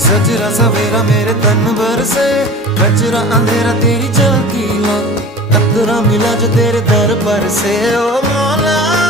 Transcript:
सजरा सवेरा मेरे तन भर से, कचरा अंधेरा तेरी झलकी ला, कतरा मिला जो तेरे दर पर से। ओ मौला